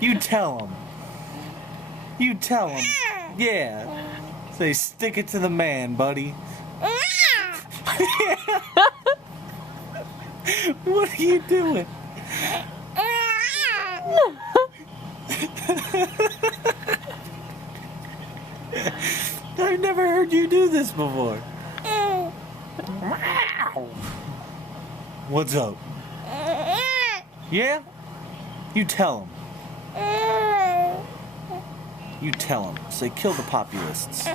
You tell him. You tell him. Yeah. Say, stick it to the man, buddy. What are you doing? I've never heard you do this before. What's up? Yeah? You tell him. You tell him. Say, kill the populists.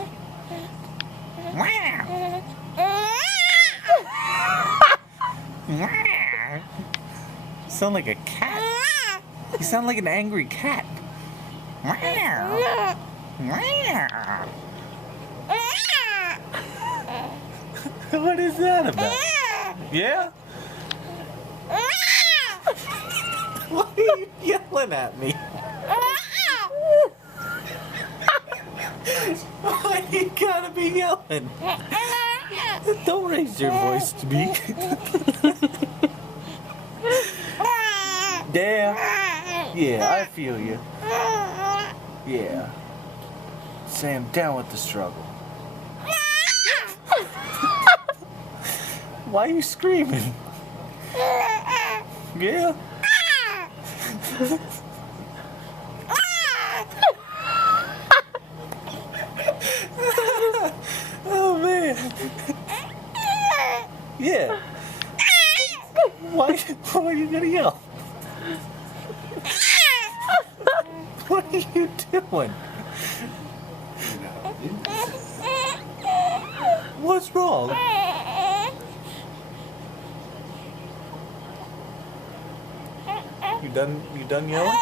You sound like a cat. You sound like an angry cat. What is that about? Yeah? Why are you yelling at me? Why you gotta be yelling? Don't raise your voice to me. Damn. Yeah, I feel you. Yeah. Say I'm down with the struggle. Why are you screaming? Yeah? Oh man. Yeah. Why are you gonna yell? What are you doing? What's wrong? You done yelling?